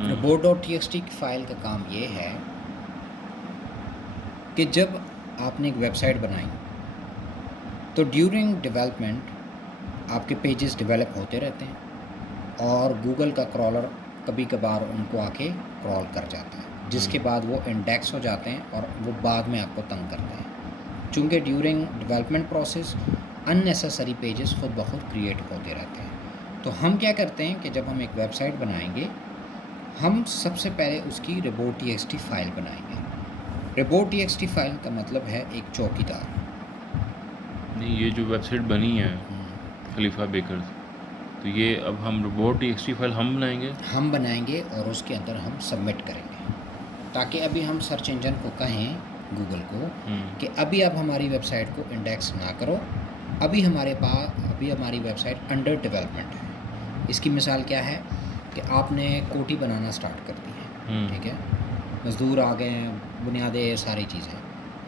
Report dot T X T file का काम ये है कि जब आपने एक वेबसाइट बनाई तो ड्यूरिंग डेवलपमेंट आपके पेजेस डेवलप होते रहते हैं और गूगल का क्रॉलर कभी कभार उनको आके क्रॉल कर जाता है, जिसके बाद वो इंडेक्स हो जाते हैं और वो बाद में आपको तंग करते हैं। चूँकि during development process unnecessary pages खुद ब खुद क्रिएट होते रहते हैं। तो हम क्या करते हैं कि जब हम एक वेबसाइट बनाएंगे, हम सबसे पहले उसकी report T X T file बनाएंगे। Report T X T file का मतलब है एक चौकीदार। नहीं, ये जो वेबसाइट बनी है खलीफा बेकर्स, तो ये अब हम रिपोर्ट टी फाइल हम बनाएंगे और उसके अंदर हम सबमिट करेंगे, ताकि अभी हम सर्च इंजन को कहें, गूगल को, कि अभी आप हमारी वेबसाइट को इंडेक्स ना करो, अभी हमारी वेबसाइट अंडर डेवलपमेंट है। इसकी मिसाल क्या है कि आपने कोटी बनाना स्टार्ट कर दी है, ठीक है, मज़दूर आ गए हैं, बुनियादें सारी चीज़ें,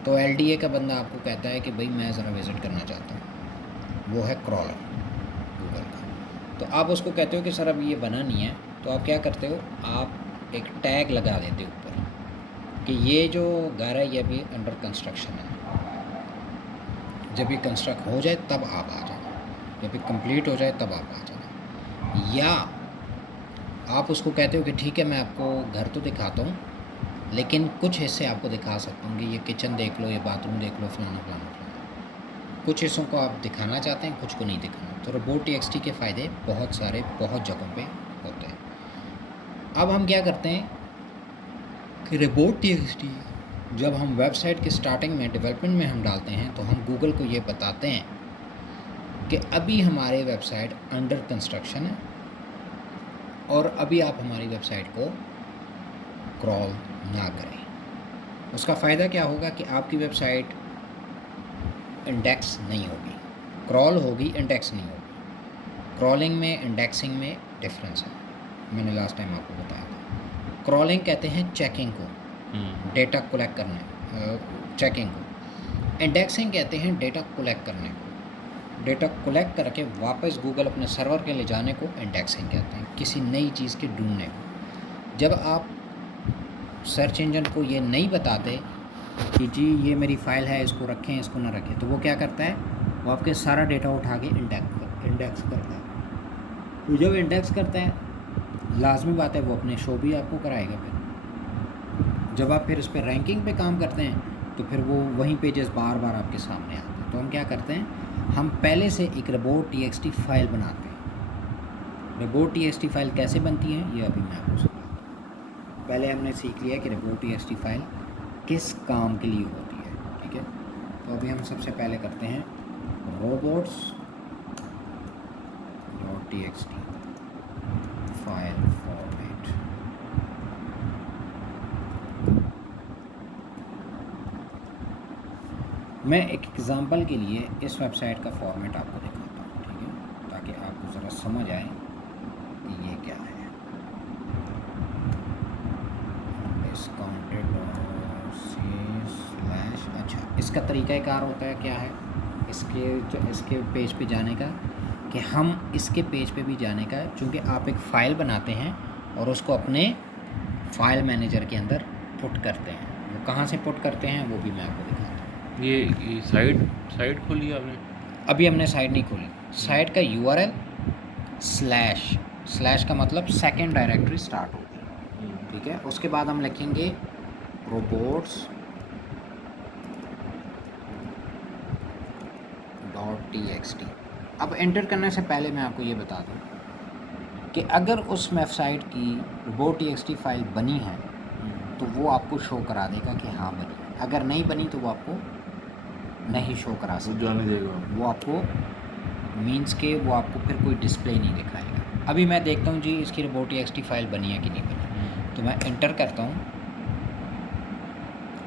तो LDA का बंदा आपको कहता है कि भाई मैं ज़रा विज़िट करना चाहता हूँ, वो है क्रॉलर गूगल का। तो आप उसको कहते हो कि सर अभी ये बना नहीं है, तो आप क्या करते हो, आप एक टैग लगा देते हो ऊपर कि ये जो घर है ये अभी अंडर कंस्ट्रक्शन है, जब ये कंस्ट्रक्ट हो जाए तब आप आ जाना, जब ये कंप्लीट हो जाए तब आप आ जाना। या आप उसको कहते हो कि ठीक है मैं आपको घर तो दिखाता हूँ, लेकिन कुछ हिस्से आपको दिखा सकता हूँ कि ये किचन देख लो, ये बाथरूम देख लो, फलाना फलाना फलाना। कुछ हिस्सों को आप दिखाना चाहते हैं, कुछ को नहीं दिखाना। तो रिपोर्ट टी एक्स टी के फ़ायदे बहुत सारे बहुत जगहों पे होते हैं। अब हम क्या करते हैं कि रिपोर्ट टी एक्स टी जब हम वेबसाइट के स्टार्टिंग में डेवलपमेंट में हम डालते हैं, तो हम गूगल को ये बताते हैं कि अभी हमारे वेबसाइट अंडर कंस्ट्रक्शन है और अभी आप हमारी वेबसाइट को क्रॉल ना करें। उसका फ़ायदा क्या होगा कि आपकी वेबसाइट इंडेक्स नहीं होगी, क्रॉल होगी, इंडेक्स नहीं होगी। क्रॉलिंग में इंडेक्सिंग में डिफरेंस है, मैंने लास्ट टाइम आपको बताया था। क्रॉलिंग कहते हैं चेकिंग को, डेटा कलेक्ट करने, चेकिंग को। इंडेक्सिंग कहते हैं डेटा कलेक्ट करने को। डेटा कलेक्ट करके वापस गूगल अपने सर्वर के ले जाने को इंडेक्सिंग कहते हैं, किसी नई चीज़ के ढूंढने को। जब आप सर्च इंजन को ये नहीं बताते कि जी ये मेरी फ़ाइल है, इसको रखें, इसको ना रखें, तो वो क्या करता है, वो आपके सारा डेटा उठा के इंडेक्स करता है। तो जब इंडेक्स करता है, लाजमी बात है वो अपने शो भी आपको कराएगा। फिर जब आप फिर इस पर रैंकिंग पे काम करते हैं, तो फिर वो वही पेजेस बार बार आपके सामने आते हैं। तो हम क्या करते हैं, हम पहले से एक report T X T file बनाते हैं। Report T X T file कैसे बनती है, ये अभी मैं आपको समझाता हूँ। पहले हमने सीख लिया कि report T X T file किस काम के लिए होती है, ठीक है। तो अभी हम सबसे पहले करते हैं robots dot T X T file format. मैं एक एग्ज़ाम्पल के लिए इस वेबसाइट का फॉर्मेट आपको दिखाता हूँ, ठीक है, ताकि आपको ज़रा समझ आए कि ये क्या है। डिस्काउंटेड स्लैश, अच्छा, इसका तरीक़ाकार होता है क्या है, इसके पेज पे जाने का, कि हम इसके पेज पे भी जाने का, चूँकि आप एक फ़ाइल बनाते हैं और उसको अपने फ़ाइल मैनेजर के अंदर पुट करते हैं। वो कहाँ से पुट करते हैं वो भी मैं आपको दिखाता हूँ। ये साइट खोली है आपने? अभी हमने साइट नहीं खोली। साइट का URL स्लैश का मतलब सेकेंड डायरेक्टरी स्टार्ट होगी, ठीक है। उसके बाद हम लिखेंगे robots dot T X T. अब एंटर करने से पहले मैं आपको ये बता दूं कि अगर उस वेबसाइट की robot T X T file बनी है तो वो आपको शो करा देगा कि हाँ बनी है। अगर नहीं बनी तो वो आपको नहीं शो करा सकता, जाने देगा, वो आपको मीन्स के वो आपको फिर कोई डिस्प्ले नहीं दिखाएगा। अभी मैं देखता हूँ जी इसकी robot T X T file बनी है कि नहीं बनी, तो मैं एंटर करता हूँ,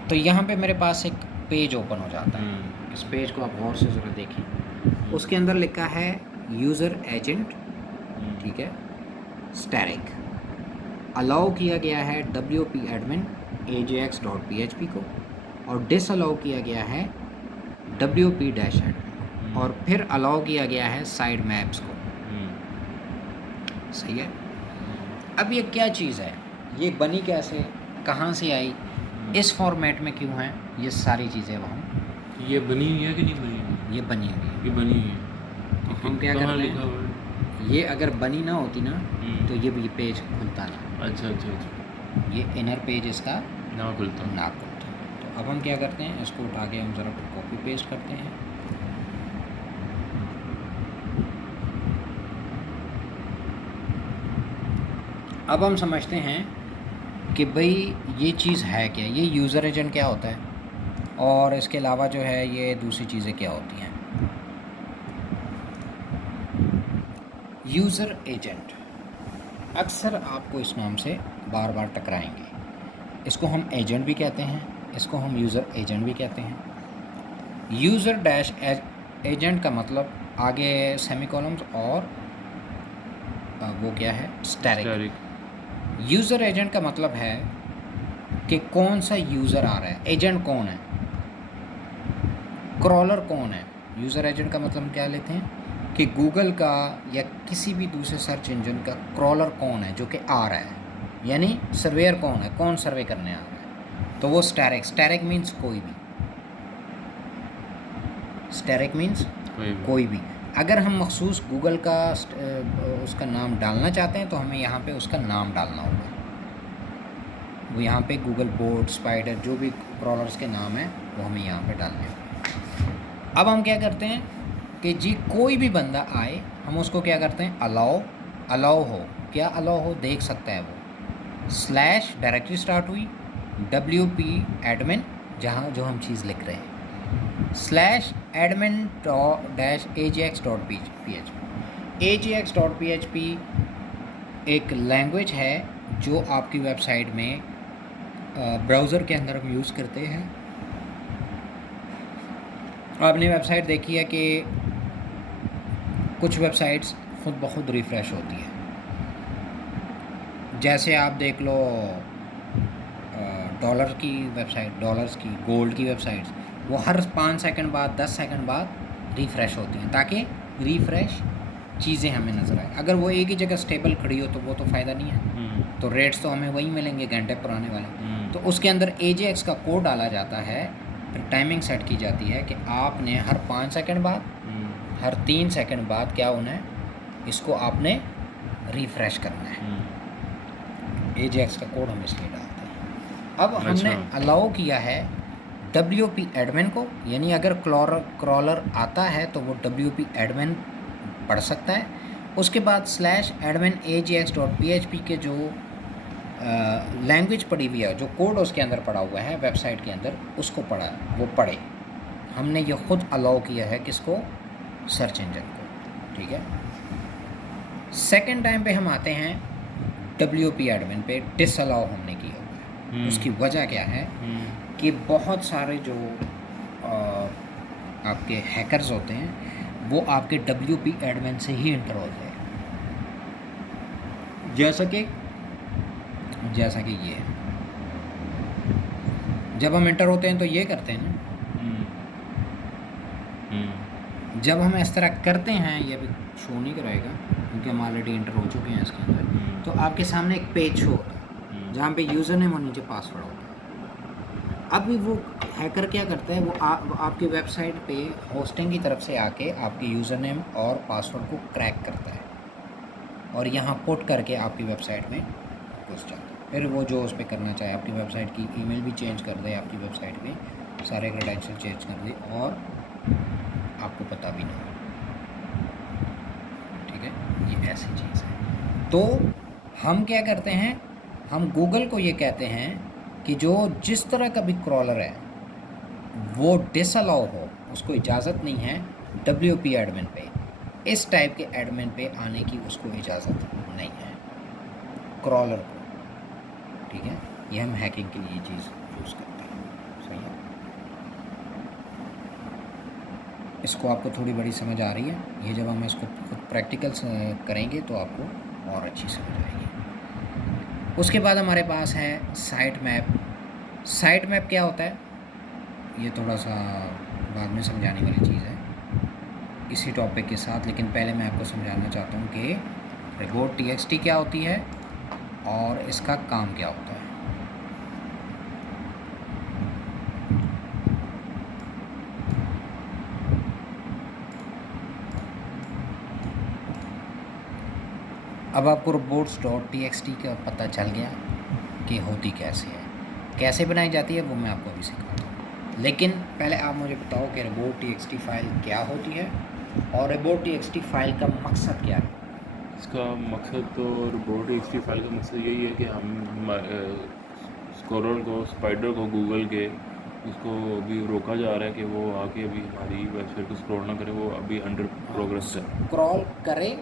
तो यहाँ पे मेरे पास एक पेज ओपन हो जाता है। इस पेज को आप गौर से ज़रा देखें। उसके अंदर लिखा है यूज़र एजेंट, ठीक है, स्टैटिक। अलाउ किया गया है WP एडमिन ajax.php को, और डिसअलाउ किया गया है WP डैश एडमिन, और फिर अलाउ किया गया है साइड मैप्स को। सही है। अब ये क्या चीज़ है, ये बनी कैसे, कहाँ से आई, इस फॉर्मेट में क्यों है, ये सारी चीज़ें वहाँ ये बनी हुई है कि नहीं बनी हुई? ये बनी हुई है। ये बनी हुई है। तो ठीक हम है, क्या कहाँ करते लिखा हैं, हुआ है? ये अगर बनी ना होती ना तो हम्म, ये पेज खुलता ना, अच्छा अच्छा अच्छा, ये इनर पेज इसका ना खुलता। ना खुलता। तो अब हम क्या करते हैं, इसको उठा के हम ज़रा कॉपी पेस्ट करते हैं। अब हम समझते हैं कि भाई ये चीज़ है क्या, ये यूज़र एजेंट क्या होता है, और इसके अलावा जो है ये दूसरी चीज़ें क्या होती हैं। यूज़र एजेंट अक्सर आपको इस नाम से बार बार टकराएंगे। इसको हम एजेंट भी कहते हैं, इसको हम यूज़र एजेंट भी कहते हैं। यूज़र डैश एजेंट का मतलब आगे सेमीकोलम्स और वो क्या है, स्टैटिक। डायरेक्ट। यूज़र एजेंट का मतलब है कि कौन सा यूज़र आ रहा है, एजेंट कौन है, क्रॉलर कौन है। यूज़र एजेंट का मतलब हम क्या लेते हैं कि गूगल का या किसी भी दूसरे सर्च इंजन का क्रॉलर कौन है जो कि आ रहा है, यानी सर्वेयर कौन है, कौन सर्वे करने आ रहा है। तो वो स्टैटिक, स्टैटिक मीन्स कोई भी, स्टैटिक मीन्स कोई भी। अगर हम मखसूस गूगल का उसका नाम डालना चाहते हैं तो हमें यहाँ पे उसका नाम डालना होगा। वो यहाँ पे गूगल बोट, स्पाइडर, जो भी क्रॉलर्स के नाम हैं वो हमें यहाँ पे डालने होंगे। अब हम क्या करते हैं कि जी कोई भी बंदा आए, हम उसको क्या करते हैं, अलाउ, अलाउ हो, क्या अलाउ हो, देख सकता है वो, स्लैश डायरेक्टरी स्टार्ट हुई, WP एडमिन, जहाँ जो हम चीज़ लिख रहे हैं, slash admin dash AJAX.php। AJAX.php एक लैंग्वेज है जो आपकी वेबसाइट में ब्राउज़र के अंदर हम यूज़ करते हैं। आपने वेबसाइट देखी है कि कुछ वेबसाइट्स खुद ब खुद रिफ़्रेश होती है। जैसे आप देख लो डॉलर की वेबसाइट, डॉलर्स की, गोल्ड की वेबसाइट्स, वो हर 5 सेकंड बाद, 10 सेकंड बाद रिफ़्रेश होती हैं ताकि रिफ़्रेश चीज़ें हमें नज़र आए। अगर वो एक ही जगह स्टेबल खड़ी हो तो वो तो फ़ायदा नहीं है, तो रेट्स तो हमें वही मिलेंगे घंटे पुराने वाले। तो उसके अंदर AJAX का कोड डाला जाता है, फिर टाइमिंग सेट की जाती है कि आपने हर 5 सेकंड बाद, हर 3 सेकंड बाद क्या होना है, इसको आपने रिफ़्रेश करना है। AJAX का कोड हम इसलिए डालते हैं। अब हमने अलाउ किया है WP एडमिन को, यानी अगर क्रॉलर आता है तो वो WP एडमिन पढ़ सकता है। उसके बाद स्लैश एडमिन AJAX.php के जो लैंग्वेज पड़ी हुई है, जो कोड उसके अंदर पड़ा हुआ है वेबसाइट के अंदर, उसको पढ़ा, वो पढ़े। हमने ये ख़ुद अलाउ किया है किसको, सर्च इंजन को, ठीक है। सेकेंड टाइम पे हम आते हैं WP एडमिन पे, डिसअलाउ हमने किया हुआ है। उसकी वजह क्या है कि बहुत सारे जो आपके हैकर्स होते हैं वो आपके WP एडमिन से ही इंटर होते हैं, जैसा कि ये है। जब हम इंटर होते हैं तो ये करते हैं ना, जब हम इस तरह करते हैं, ये भी शो नहीं कराएगा क्योंकि हम ऑलरेडी इंटर हो चुके हैं इसके अंदर। तो आपके सामने एक पेज शो होता है जहाँ पे यूज़र नेम और नीचे पासवर्ड होता है। अभी वो हैकर क्या करता है, वो आपकी वेबसाइट पे होस्टिंग की तरफ से आके आपके यूज़र नेम और पासवर्ड को क्रैक करता है और यहाँ पुट करके आपकी वेबसाइट में घुस जाता है। फिर वो जो उस पर करना चाहे, आपकी वेबसाइट की ईमेल भी चेंज कर दे, आपकी वेबसाइट पे सारे क्रेडेंशियल चेंज कर दे और आपको पता भी नहीं, ठीक है। ये ऐसी चीज़ है। तो हम क्या करते हैं, हम गूगल को ये कहते हैं कि जो जिस तरह का भी क्रॉलर है वो डिसअलाउ हो, उसको इजाज़त नहीं है WP एडमिन पे, इस टाइप के एडमिन पे आने की उसको इजाज़त नहीं है, क्रॉलर को, ठीक है। ये हम हैकिंग के लिए ये चीज़ यूज़ करते हैं, सही है। इसको आपको थोड़ी बड़ी समझ आ रही है, ये जब हम इसको खुद प्रैक्टिकल करेंगे तो आपको और अच्छी समझ आएगी। उसके बाद हमारे पास है साइट मैप। साइट मैप क्या होता है, ये थोड़ा सा बाद में समझाने वाली चीज़ है इसी टॉपिक के साथ, लेकिन पहले मैं आपको समझाना चाहता हूँ कि report.txt क्या होती है और इसका काम क्या होता है। अब आपको robots.txt का पता चल गया कि होती कैसे है, कैसे बनाई जाती है, वो मैं आपको अभी सिखाता हूँ। लेकिन पहले आप मुझे बताओ कि robot.txt फ़ाइल क्या होती है और robot.txt फ़ाइल का मकसद क्या है। इसका मकसद तो robots.txt फाइल का मकसद यही है कि हम स्क्रॉलर को, स्पाइडर को, गूगल के उसको अभी रोका जा रहा है कि वो आके अभी हमारी वेबसाइट को स्क्रॉल ना करे, वो अभी अंडर प्रोग्रेस है। स्क्रॉल करे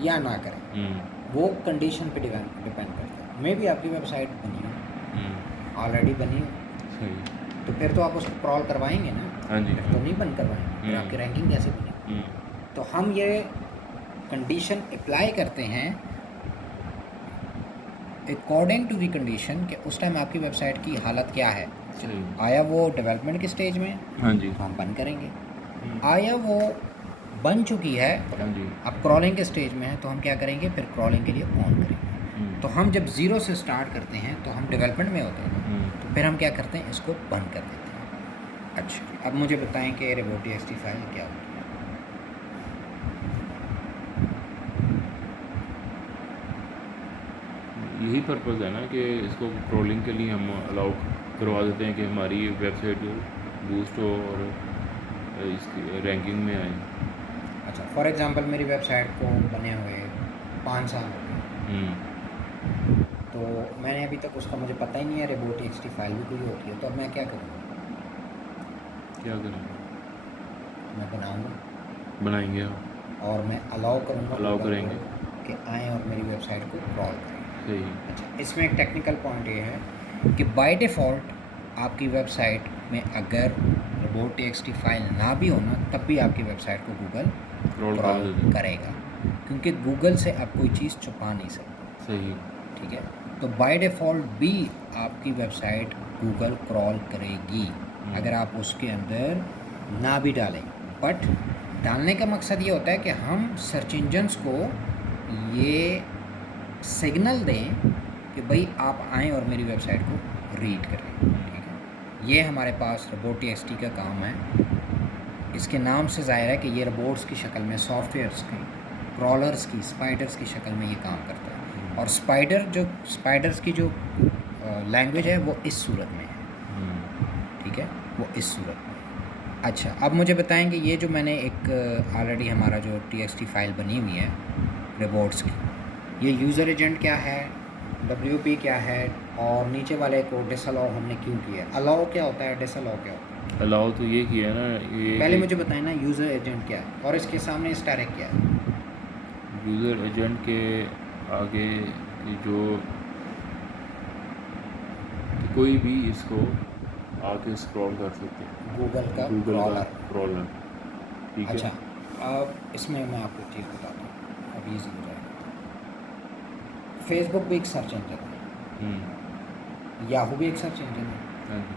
या ना करे हम्म वो कंडीशन पे डिपेंड करता है। मे भी आपकी वेबसाइट बनी हो, ऑलरेडी बनी हो, सही। तो फिर तो आप उसको क्रॉल करवाएंगे ना। हाँ जी, फिर हाँ। तो नहीं बंद करवाएंगे, फिर आपकी रैंकिंग कैसे बनेगी। तो हम ये कंडीशन अप्लाई करते हैं अकॉर्डिंग टू द कंडीशन कि उस टाइम आपकी वेबसाइट की हालत क्या है। सही। आया वो डेवलपमेंट के स्टेज में, हाँ जी। तो हम बंद करेंगे। आया वो बन चुकी है, हाँ जी। अब क्रॉलिंग के स्टेज में है, तो हम क्या करेंगे, फिर क्रॉलिंग के लिए ऑन करेंगे। तो हम जब ज़ीरो से स्टार्ट करते हैं तो हम डेवलपमेंट में होते हैं, तो फिर हम क्या करते हैं, इसको बंद कर देते हैं। अच्छा, अब मुझे बताएं कि robots.txt फ़ाइल क्या होती है। यही पर्पज़ है ना कि इसको क्रॉलिंग के लिए हम अलाउ करवा देते हैं कि हमारी वेबसाइट बूस्ट हो और इसकी रैंकिंग में आए। अच्छा, फॉर एग्ज़ाम्पल मेरी वेबसाइट को बने हुए 5 साल हो गए, तो मैंने अभी तक उसका मुझे पता ही नहीं है robots.txt फ़ाइल भी कोई होती है। तो अब मैं क्या करूँगा, क्या करेंगे? मैं बनाऊँगा बनाएंगे हम। और मैं अलाउ करूँगा अलाउ Google करेंगे। को कि आएँ और मेरी वेबसाइट को क्रॉल करें। सही। अच्छा, इसमें एक टेक्निकल पॉइंट ये है कि बाय डिफ़ॉल्ट आपकी वेबसाइट में अगर robots.txt फ़ाइल ना भी होना, तब भी आपकी वेबसाइट को गूगल क्रॉल कर क्रॉल देते हैं। करेगा, क्योंकि गूगल से आप कोई चीज़ छुपा नहीं सकते। सही। ठीक है, तो बाय डिफ़ॉल्ट भी आपकी वेबसाइट गूगल क्रॉल करेगी अगर आप उसके अंदर ना भी डालें। बट डालने का मकसद ये होता है कि हम सर्च इंजन्स को ये सिग्नल दें कि भाई आप आएँ और मेरी वेबसाइट को रीड करें। ठीक है, ये हमारे पास robots.txt का काम है। इसके नाम से ज़ाहिर है कि ये रोबोट्स की शक्ल में, सॉफ्टवेयर्स की, क्रॉलर्स की, स्पाइडर्स की शक्ल में ये काम करता है। और स्पाइडर्स की जो लैंग्वेज है वो इस सूरत में है। ठीक है, वो इस सूरत में है। अच्छा, अब मुझे बताएंगे ये जो मैंने एक ऑलरेडी हमारा जो txt फ़ाइल बनी हुई है रोबोट्स की, ये यूज़र एजेंट क्या है, WP क्या है, और नीचे वाले को डिसअलाउ हमने क्यों किया। अलाउ क्या होता है, डिसअलाउ क्या होता है। अलाउ तो ये किया ना, ये पहले मुझे बताएं ना यूज़र एजेंट क्या है और इसके सामने स्टारक क्या है। यूज़र एजेंट के आगे की जो कि कोई भी इसको आके स्क्रॉल कर सकते हैं। गूगल का गूगल का क्रॉलर। क्रॉलर। ठीक है। अच्छा, अब इसमें मैं आपको एक चीज़ बताता हूँ, अब ईजी हो जाएगा। फेसबुक भी एक सर्च इंजन है, याहू भी एक सर्च इंजन है, हाँ जी।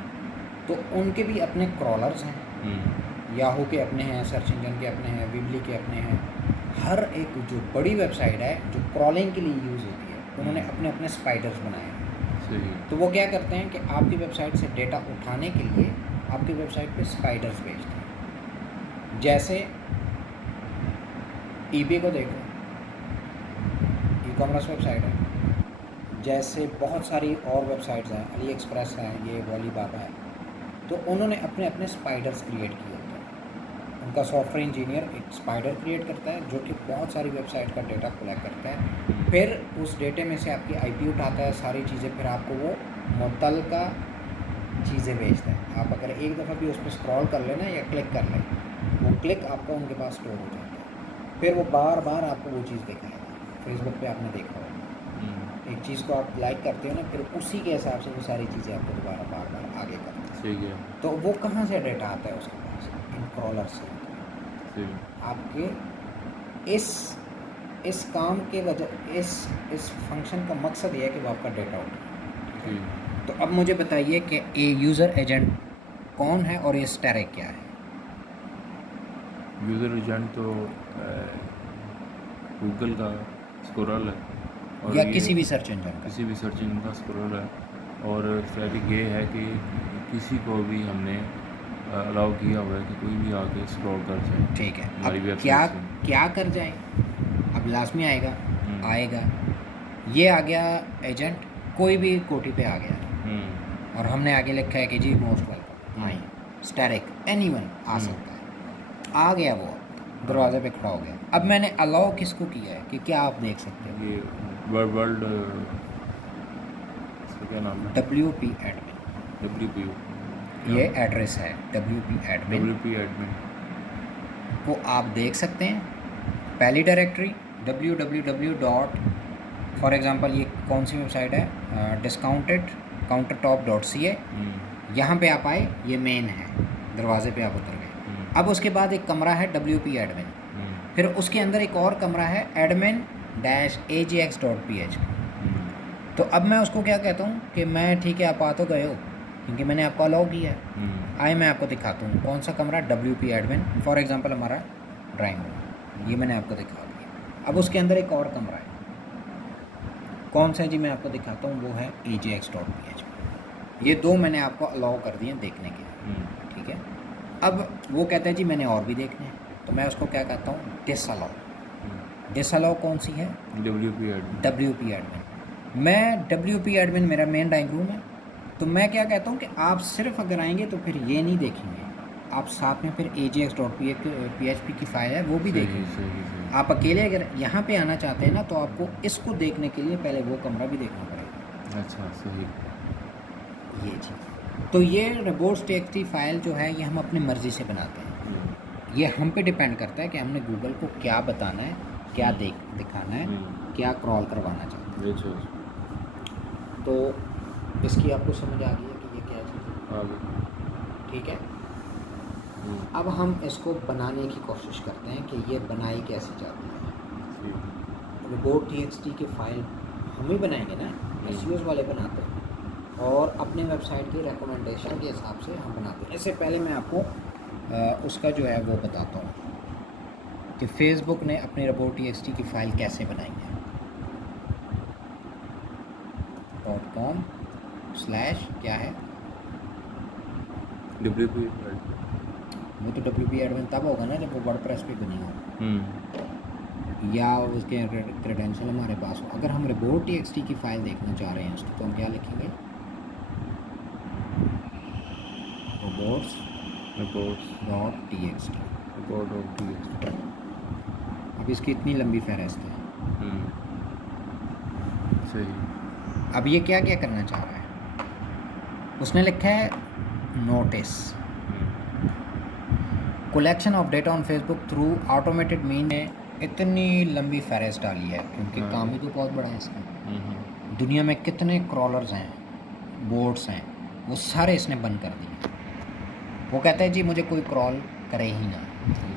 तो उनके भी अपने क्रॉलर्स हैं। हम्म। याहू के अपने हैं, सर्च इंजन के अपने हैं, विबली के अपने हैं। हर एक जो बड़ी वेबसाइट है जो क्रॉलिंग के लिए यूज़ होती है, उन्होंने अपने अपने स्पाइडर्स बनाए हैं। सही। तो वो क्या करते हैं कि आपकी वेबसाइट से डेटा उठाने के लिए आपकी वेबसाइट पे स्पाइडर्स भेजते हैं। जैसे eBay को देखो, ई-कॉमर्स वेबसाइट है। जैसे बहुत सारी और वेबसाइट्स हैं, अली एक्सप्रेस है, ये वालीबाबा है, तो उन्होंने अपने अपने स्पाइडर्स क्रिएट किए होते हैं। उनका सॉफ्टवेयर इंजीनियर एक स्पाइडर क्रिएट करता है जो कि बहुत सारी वेबसाइट का डेटा कलेक्ट करता है, फिर उस डेटे में से आपकी IP उठाता है, सारी चीज़ें, फिर आपको वो मुतल्लिका चीज़ें भेजता है। आप अगर एक दफ़ा भी उस पर स्क्रॉल कर लेना या क्लिक कर लें, वो क्लिक आपका उनके पास स्टोर हो जाता है, फिर वो बार बार आपको वो चीज़ दिखाएगा। फेसबुक पे आपने देखा होगा, एक चीज़ को आप लाइक करते हो ना, फिर उसी के हिसाब से वो सारी चीज़ें आपको दोबारा बार बार आगे करते हैं। सही है। तो वो कहाँ से डेटा आता है उसके पास, इन क्रॉलर से। सही। आपके इस काम के वजह इस फंक्शन का मकसद ये है कि वो आपका डेटा उठाए। तो अब मुझे बताइए कि ये यूज़र एजेंट कौन है और ये स्टैरिक क्या है। यूज़र एजेंट तो गूगल का स्क्रॉल है। और या ये किसी भी सर्च इंजन का। किसी भी सर्च इंजन का स्क्रॉलर है। और ट्रैफिक ये है कि किसी को भी हमने अलाउ किया हुआ है कि कोई भी आके स्क्रॉल कर जाए ठीक है, हमारी अब क्या वेबसाइट से। क्या कर जाए, अब लाजमी आएगा हम्म, आएगा ये आ गया एजेंट, कोई भी कोठी पे आ गया हम्म, और हमने आगे लिखा है कि जी मोस्ट वेलकम आइए, स्टैरिक एनीवन आ हम्म, सकता है, आ गया वो दरवाजे पे खड़ा हो गया। अब मैंने अलाउ किसको किया है कि क्या आप देख सकते हो, ये वर्ल्ड इसका क्या नाम है? WP एडमिन, WP ये एड्रेस है WP एडमिन WP एडमिन। को आप देख सकते हैं। पहली directory www dot, for example ये कौन सी वेबसाइट है, डिस्काउंटेड काउंटर टॉप .ca, यहाँ पे आप आए, ये मेन है, दरवाजे पे आप उतर गए। अब उसके बाद एक कमरा है WP एडमिन, फिर उसके अंदर एक और कमरा है admin-ajx.php। तो अब मैं उसको क्या कहता हूँ कि मैं ठीक है आप आ तो गए हो क्योंकि मैंने आपको अलाउ किया है, आए मैं आपको दिखाता हूँ कौन सा कमरा WP एडमिन, फॉर एग्जांपल हमारा ड्राइंग रूम, ये मैंने आपको दिखा दिया। अब उसके अंदर एक और कमरा है, कौन सा है जी, मैं आपको दिखाता हूँ, वो है ajx.php। ये दो मैंने आपको अलाउ कर दिए देखने के लिए, ठीक है। अब वो कहता है जी मैंने और भी देखने हैं, तो मैं उसको क्या कहता हूँ, डिसअलाउ। डिसअलाउ कौन सी है, WP एडमिन। मैं WP एडमिन, मेरा मेन ड्राइंग रूम है, तो मैं क्या कहता हूँ कि आप सिर्फ अगर आएंगे तो फिर ये नहीं देखेंगे, आप साथ में फिर ajx.php की फाइल है वो भी देखेंगे। आप अकेले अगर यहाँ पे आना चाहते हैं ना तो आपको इसको देखने के लिए पहले वो कमरा भी देखना पड़ेगा। अच्छा, सही। ये चीज़, तो ये robots.txt फाइल जो है ये हम अपनी मर्ज़ी से बनाते हैं, ये हम पे डिपेंड करता है कि हमने गूगल को क्या बताना है, क्या दिखाना है, क्या क्रॉल करवाना चाहते हैं। तो इसकी आपको समझ आ गई है कि ये क्या चीज़ है, ठीक है। अब हम इसको बनाने की कोशिश करते हैं कि ये बनाई कैसे जाती है। robots.txt की फ़ाइल हम ही बनाएंगे ना, SEOs वाले बनाते हैं और अपने वेबसाइट की रिकमेंडेशन के हिसाब से हम बनाते हैं। इससे पहले मैं आपको उसका जो है वो बताता हूँ कि फेसबुक ने अपनी robots.txt की फ़ाइल कैसे बनाई है। .com/ क्या है, WP वो तो WP एडमिन तब होगा ना जब वो वर्डप्रेस पे बनी हो या उसके क्रेडेंशियल हमारे पास हो। अगर हम robots.txt की फ़ाइल देखना चाह रहे हैं उसकी, तो हम क्या लिखेंगे, robots.txt। अब इसकी इतनी लंबी फहरिस्त है। सही। अब ये क्या क्या करना चाह रहा है, उसने लिखा है notice collection of data on Facebook through automated mean ने इतनी लंबी फहरिस्त डाली है क्योंकि काम ही तो बहुत बड़ा है इसका। दुनिया में कितने क्रॉलर्स हैं, बोर्ड्स हैं, वो सारे इसने बंद कर दिए। वो कहता है जी मुझे कोई क्रॉल करे ही ना,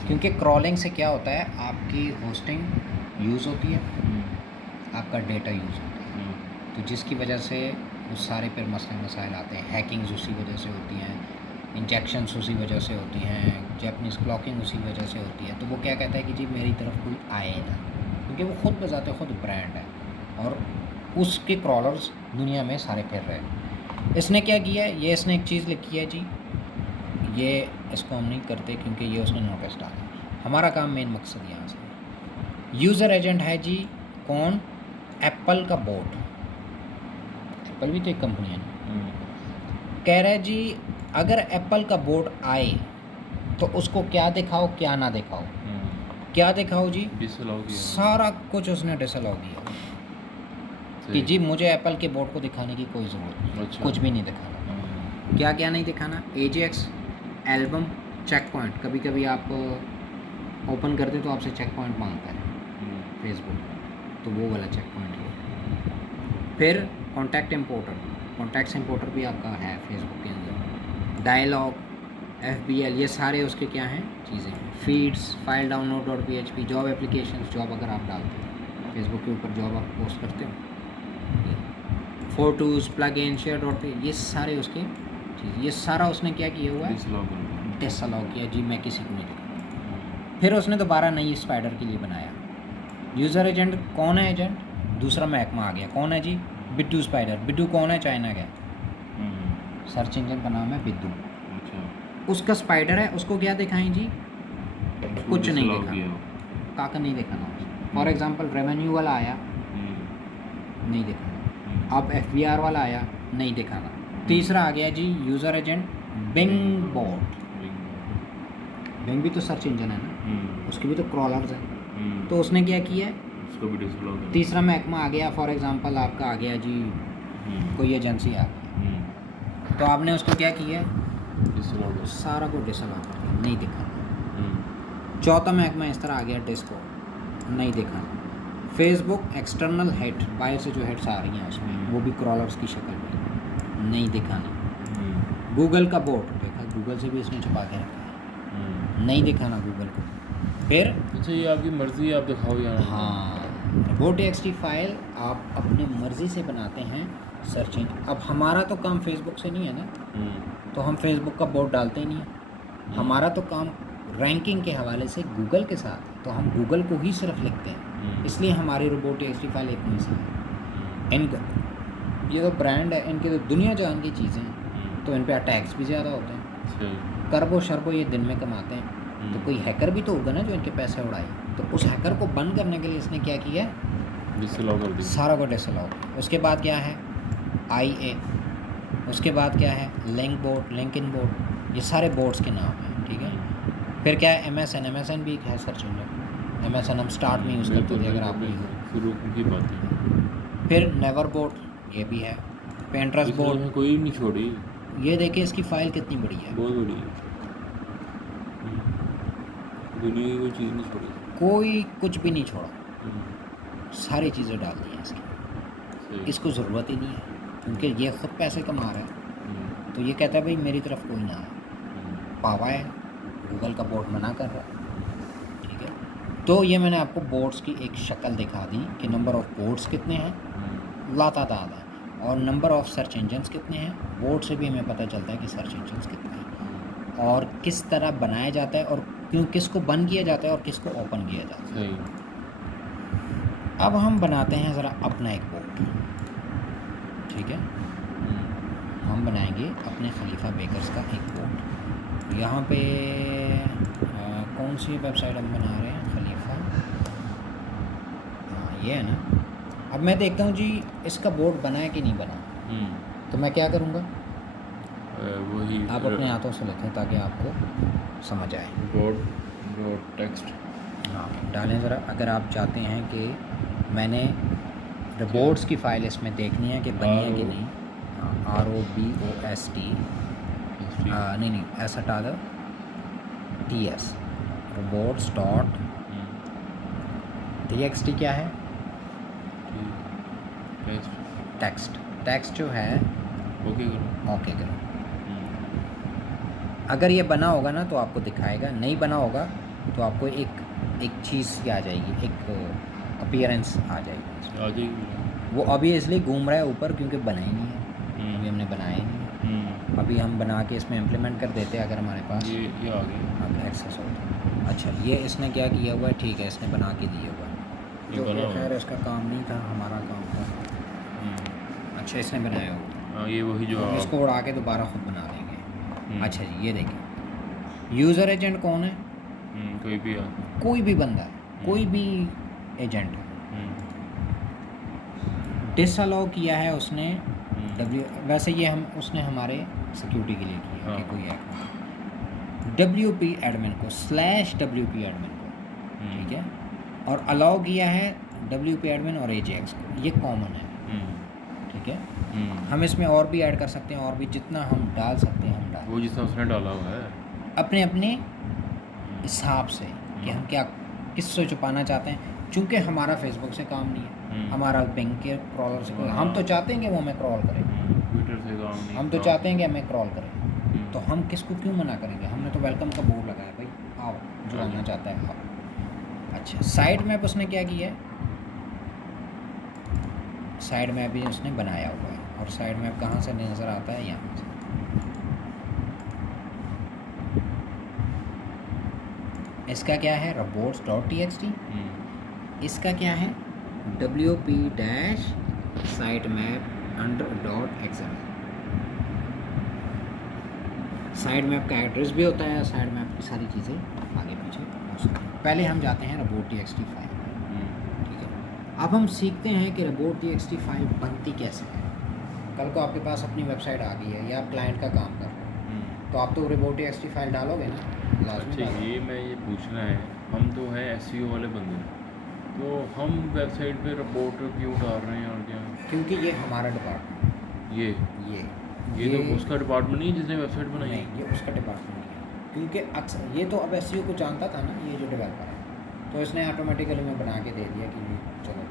क्योंकि क्रॉलिंग से क्या होता है, आपकी होस्टिंग यूज़ होती है, आपका डेटा यूज़ होता है, तो जिसकी वजह से वो सारे फिर मसले मसाइल आते हैं। हैकिंग्स उसी वजह से होती हैं, इंजेक्शंस उसी वजह से होती हैं, जैपनीज़ क्लॉकिंग उसी वजह से होती है। तो वो क्या कहता है कि जी मेरी तरफ कोई आए ना, क्योंकि वो ख़ुद बजाते खुद ब्रांड है और उसके क्रॉलर्स दुनिया में सारे फिर रहे हैं। इसने क्या किया है, ये इसने एक चीज़ लिखी है जी, ये इसको हम नहीं करते क्योंकि ये उसने नोटिस डाला। हमारा काम मेन मकसद यहाँ से, यूज़र एजेंट है जी कौन, एप्पल का बोट, एप्पल भी तो एक कंपनी है ना, कह रहा है जी अगर एप्पल का बोर्ड आए तो उसको क्या दिखाओ क्या ना दिखाओ। क्या दिखाओ जी, सारा कुछ उसने डिसअलाउ किया कि जी मुझे एप्पल के बोर्ड को दिखाने की कोई ज़रूरत नहीं, कुछ भी नहीं दिखाना। क्या क्या नहीं दिखाना, AJAX, एल्बम, चेक पॉइंट। कभी कभी आप ओपन करते तो आपसे चेक पॉइंट मांगता है फेसबुक, तो वो वाला चेक पॉइंट है। फिर कॉन्टैक्ट इंपोर्टर, कॉन्टैक्ट्स इंपोर्टर भी आपका है फेसबुक के अंदर। डायलॉग, FBL, ये सारे उसके क्या हैं चीज़ें हैं। फीड्स, फाइल डाउनलोड.php, जॉब एप्लीकेशंस, जॉब अगर आप डालते हो फेसबुक के ऊपर, जॉब आप पोस्ट करते हो, फोटोज़, प्लग इन, शेयर, ये सारे उसके चीज़, ये सारा उसने क्या किया हुआ है, डिसअलाउ किया जी, मैं किसी को नहीं दिखाऊंगा। फिर उसने दोबारा नई स्पाइडर के लिए बनाया। यूज़र एजेंट कौन है, एजेंट दूसरा मैकमा आ गया, कौन है जी? बिट्टू स्पाइडर। बिट्टू कौन है? चाइना का सर्च इंजन का नाम है बिट्टू। अच्छा, उसका स्पाइडर है, उसको क्या दिखाएं जी? कुछ नहीं disallow दिखा, किया। काका नहीं दिखाना। फॉर एग्जांपल रेवेन्यू वाला आया, नहीं दिखाना। अब FBR वाला आया, नहीं दिखाना। तीसरा आ गया जी user agent Bing bot. Bing भी तो सर्च इंजन है ना, उसके भी तो क्रॉलर्स हैं। तो उसने क्या किया है? उसको भी डिसअलाउ कर तीसरा महकमा आ गया, फॉर एग्जांपल आपका आ गया जी कोई एजेंसी आ गई, तो आपने उसको क्या किया? डिसअलाउ कर सारा को डिसअलाउ कर दिया, नहीं दिखाना। चौथा महकमा इस तरह आ गया डिस्कॉर्ड, नहीं दिखाना। फेसबुक एक्सटर्नल हेड, बाहर से जो हेड्स आ रही हैं उसमें, वो भी क्रॉलर्स की शक्ल में, नहीं दिखाना। गूगल का बोट देखा, गूगल से भी इसने छुपा के रखा है, नहीं दिखाना गूगल को। फिर अच्छा, ये आपकी मर्ज़ी है, आप दिखाओ या ना। हाँ, robots.txt फाइल आप अपनी मर्ज़ी से बनाते हैं सर्च इंजन। अब हमारा तो काम फेसबुक से नहीं है ना, तो हम फेसबुक का बोट डालते ही नहीं है। हमारा तो काम रैंकिंग के हवाले से गूगल के साथ है, तो हम गूगल को ही सिर्फ लिखते हैं, इसलिए हमारी robots.txt फाइल इतनी सी है। इनका ये तो ब्रांड है, इनके तो दुनिया जान की चीज़ें हैं, तो इन पर अटैक्स भी ज़्यादा होते हैं, करबो शरबो ये दिन में कमाते हैं। तो कोई हैकर भी तो होगा ना जो इनके पैसे उड़ाए, तो उस हैकर को बंद करने के लिए इसने क्या किया? डिसअलाउ कर दिया। सारा को डिसअलाउ। उसके बाद क्या है? IA। उसके बाद क्या है? लिंक बोट, लिंकिन बोट, ये सारे बोट्स के नाम हैं, ठीक है। फिर क्या है? MSN भी एक है सर्च इंजन। MSN हम स्टार्ट में यूज़ करते थे, अगर आप भी हो। शुरू की बात है। फिर नेवर बोट, ये भी है। पेंट्रस बोट, इसमें कोई नहीं छोड़ी, ये देखिए इसकी फ़ाइल कितनी बड़ी है, बहुत बड़ी है। दुनिया की कोई चीज़ नहीं छोड़ी। कोई कुछ भी नहीं छोड़ा, सारी चीज़ें डाल दी हैं इसकी। इसको ज़रूरत ही नहीं है, क्योंकि ये ख़ुद पैसे कमा रहा है, तो ये कहता है भाई मेरी तरफ कोई ना आए। पावा है, गूगल का बोर्ड मना कर रहा है, ठीक है। तो ये मैंने आपको बोर्ड्स की एक शक्ल दिखा दी कि नंबर ऑफ़ बोर्ड्स कितने हैं, लातादाद है, और नंबर ऑफ़ सर्च इंजन्स कितने हैं। बोर्ड से भी हमें पता चलता है कि सर्च इंजन्स कितने हैं, और किस तरह बनाया जाता है, और क्यों, किसको बंद किया जाता है और किसको ओपन किया जाता है। अब हम बनाते हैं ज़रा अपना एक बोर्ड, ठीक है। हम बनाएंगे अपने खलीफा बेकर्स का एक बोर्ड। यहाँ पे कौन सी वेबसाइट हम बना रहे हैं? खलीफा, हाँ ये है ना। अब मैं देखता हूँ जी इसका बोर्ड बना है कि नहीं बना, तो मैं क्या करूँगा? वही आप अपने हाथों से लिखें ताकि आपको समझ आए। बोर्ड टेक्स्ट, हाँ डालें ज़रा, अगर आप चाहते हैं कि मैंने रोबोट्स की फ़ाइल इसमें देखनी है कि बनी है कि नहीं। हाँ, ROBOST, नहीं ऐसा हटा दो, TS, robots.txt क्या है? टेक्स्ट जो है, ओके करो। अगर ये बना होगा ना तो आपको दिखाएगा, नहीं बना होगा तो आपको एक चीज़ आ जाएगी, एक अपीयरेंस आ जाएगी। वो अभी इसलिए घूम रहा है ऊपर क्योंकि बना ही नहीं है, अभी हमने बनाया ही नहीं है। अभी हम बना के इसमें इम्प्लीमेंट कर देते अगर हमारे पास ये आ गया, अब एक्सेस होता। अच्छा, ये इसने क्या किया हुआ है? ठीक है, इसने बना के दिया हुआ है, जो खैर इसका काम नहीं था, हमारा काम था। अच्छा, इसने बनाया हुआ, ये वही जो इसको उड़ा के दोबारा ख़ुद बना देंगे। अच्छा जी, ये देखिए यूज़र एजेंट कौन है? कोई भी बंदा है, कोई भी एजेंट है। डिसअलाउ किया है उसने वैसे ये उसने हमारे सिक्योरिटी के लिए किया कि कोई हैक WP एडमिन को /WP एडमिन को, ठीक है, और अलाउ किया है WP एडमिन और AJAX को, ये कॉमन है, ठीक है। हम इसमें और भी ऐड कर सकते हैं, और भी जितना हम डाल सकते हैं हम डाल, वो जितना उसने डाला हुआ है अपने अपने हिसाब से कि हम क्या किससे छुपाना चाहते हैं। चूँकि हमारा फेसबुक से काम नहीं है, हमारा बैंक के क्रॉलर से कोई, हम तो चाहते हैं कि वो हमें क्रॉल करें, ट्विटर से काम नहीं, हम तो चाहते हैं कि हमें क्रॉल करें, तो हम किसको क्यों मना करेंगे? हमने तो वेलकम का बोर्ड लगाया, भाई आओ जो आना चाहता है आओ। अच्छा, साइड मैप उसने क्या किया है? साइड मैप भी उसने बनाया हुआ है, और साइड मैप कहाँ से नज़र आता है? यहाँ से। इसका क्या है? robots.txt। इसका क्या है? WP dash site map .xml। Side map का एड्रेस भी होता है, साइड मैप की सारी चीज़ें आगे पीछे हो सकती हैं। पहले हम जाते हैं robot.txt फाइल में, ठीक है। अब हम सीखते हैं कि robot.txt फाइल बनती कैसे है। कल को आपके पास अपनी वेबसाइट आ गई है या आप क्लाइंट का काम कर रहे हो, तो आप तो robot.txt फाइल डालोगे ना, लाजमी अच्छा, डालोगे। ये मैं ये पूछना है, हम तो हैं SEO वाले बंदे, तो हम वेबसाइट पे रिपोर्ट क्यों डाल रहे हैं और क्या? क्योंकि ये हमारा डिपार्टमेंट ये है, ये तो उसका डिपार्टमेंट नहीं है जिसने वेबसाइट बनाई है। नहीं, ये उसका डिपार्टमेंट है। क्योंकि अक्सर ये तो अब SEO को जानता था ना, ये जो डेवलपर है, तो इसने ऑटोमेटिकली में बना के दे दिया कि चलो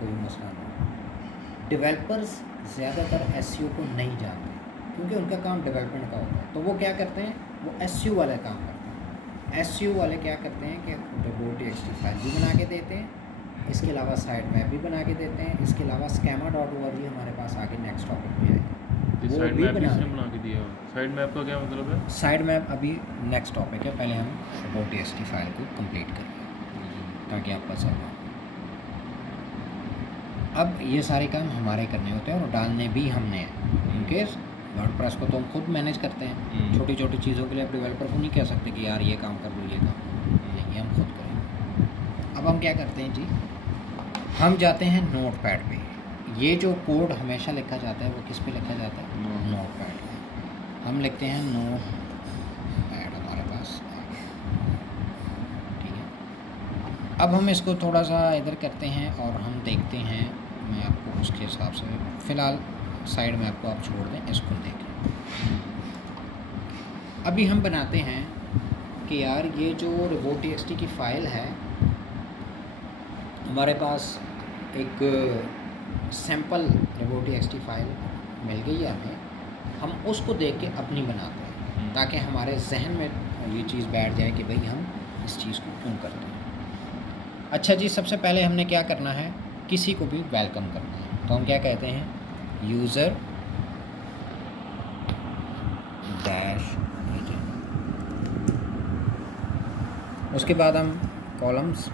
कोई मसला नहीं। डेवलपर्स ज़्यादातर SEO को नहीं जानते क्योंकि उनका काम डेवलपमेंट का होता है, तो वो क्या करते हैं, वो SEO वाला काम करते हैं। SEO वाले क्या करते हैं कि robot.txt फाइल भी बना के देते हैं, इसके अलावा साइड मैप भी बना के देते हैं, इसके अलावा schema.org हमारे पास आगे नेक्स्ट टॉपिक में आएगा, वो साइड भी मैप बना बना के दिया। साइड मैप का क्या मतलब है? साइड मैप अभी नेक्स्ट टॉपिक है, पहले हम robot.txt फाइल को कंप्लीट करें ताकि आपका सब हो। अब ये सारे काम हमारे करने होते हैं और डालने भी हमने हैं। इनकेस वर्डप्रेस को तो हम खुद मैनेज करते हैं, छोटी छोटी चीज़ों के लिए आप डेवलपर को नहीं कह सकते कि यार ये काम कर दो, ये काम कर दो, नहीं, हम खुद करेंगे। अब हम क्या करते हैं जी, हम जाते हैं नोटपैड पे। ये जो कोड हमेशा लिखा जाता है वो किस पे लिखा जाता है? नोटपैड पे। हम लिखते हैं नोटपैड, हमारे पास आ गया, ठीक है। अब हम इसको थोड़ा सा इधर करते हैं और हम देखते हैं, मैं आपको उसके हिसाब से फ़िलहाल साइड में आपको आप छोड़ दें, इसको देखें। अभी हम बनाते हैं कि यार ये जो robot.txt की फ़ाइल है, हमारे पास एक सैम्पल robot.txt फाइल मिल गई है हमें, हम उसको देख के अपनी बनाते हैं ताकि हमारे जहन में ये चीज़ बैठ जाए कि भाई हम इस चीज़ को क्यों करते हैं। अच्छा जी, सबसे पहले हमने क्या करना है, किसी को भी वेलकम करना है, तो हम क्या कहते हैं, यूज़र डैश एजेंट। उसके बाद हम कॉलम्स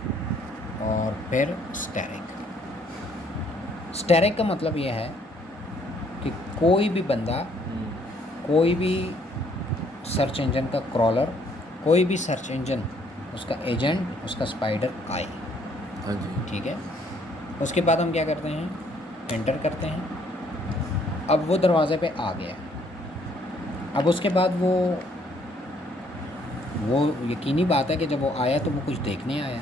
और फिर स्टैटिक का मतलब ये है कि कोई भी बंदा, कोई भी सर्च इंजन का क्रॉलर, कोई भी सर्च इंजन, उसका एजेंट, उसका स्पाइडर आए। हाँ जी, ठीक है। उसके बाद हम क्या करते हैं, एंटर करते हैं। अब वो दरवाज़े पे आ गया। अब उसके बाद वो यकीनी बात है कि जब वो आया तो वो कुछ देखने आया,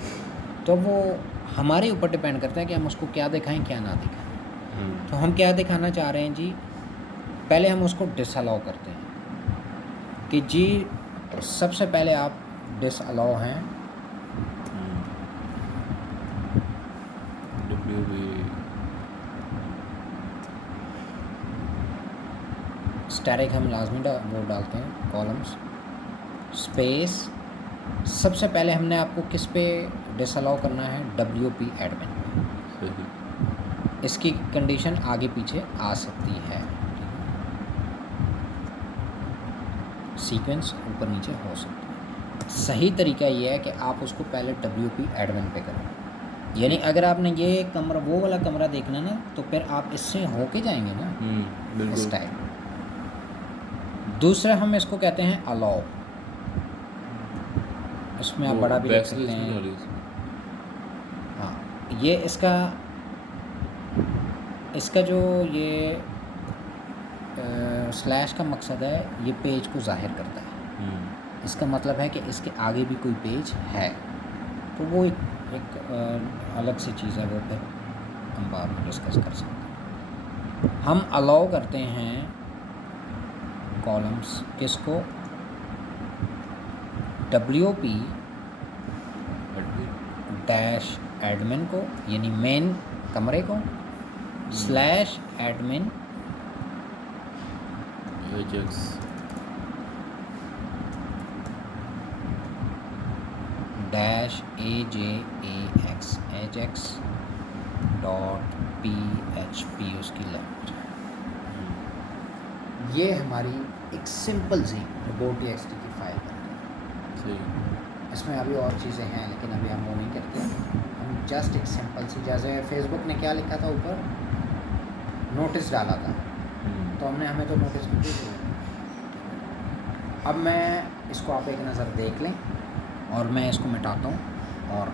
तो वो हमारे ऊपर डिपेंड करता है कि हम उसको क्या दिखाएं क्या ना दिखाएं। तो हम क्या दिखाना चाह रहे हैं जी, पहले हम उसको डिसअलाउ करते हैं कि जी सबसे पहले आप डिसअलाउ हैं। स्टैटिक हम लाजमी वो डालते हैं, कॉलम्स स्पेस। सबसे पहले हमने आपको किस पे डिसअलाउ करना है, WP एडमिन पे। इसकी कंडीशन आगे पीछे आ सकती है, सीक्वेंस ऊपर नीचे हो सकता है। सही तरीका ये है कि आप उसको पहले WP एडमिन पे करें, यानी अगर आपने ये कमरा, वो वाला कमरा देखना ना, तो फिर आप इससे होके जाएंगे ना, इस टाइप। दूसरा हम इसको कहते हैं अलाउ, इसमें आप बड़ा भी लिख सकते हैं। हाँ, ये इसका जो ये स्लैश का मकसद है, ये पेज को ज़ाहिर करता है। इसका मतलब है कि इसके आगे भी कोई पेज है, तो वो एक अलग सी चीज़ है, वो फिर हम बाद में डिस्कस कर सकते हैं। हम अलाउ करते हैं कॉलम्स किसको, WP डैश एडमिन को, यानी मेन कमरे को, slash admin dash AJAX .PHP उसकी लैंग्वेज है। ये हमारी एक सिंपल सी robot.txt की फाइल बनती है। इसमें अभी और चीज़ें हैं लेकिन अभी हम वो नहीं करते, हम जस्ट एक सिंपल सी, जैसे फेसबुक ने क्या लिखा था ऊपर, नोटिस डाला था, तो हमें तो नोटिस की कोई ज़रूरत नहीं। अब मैं इसको आप एक नज़र देख लें और मैं इसको मिटाता हूँ और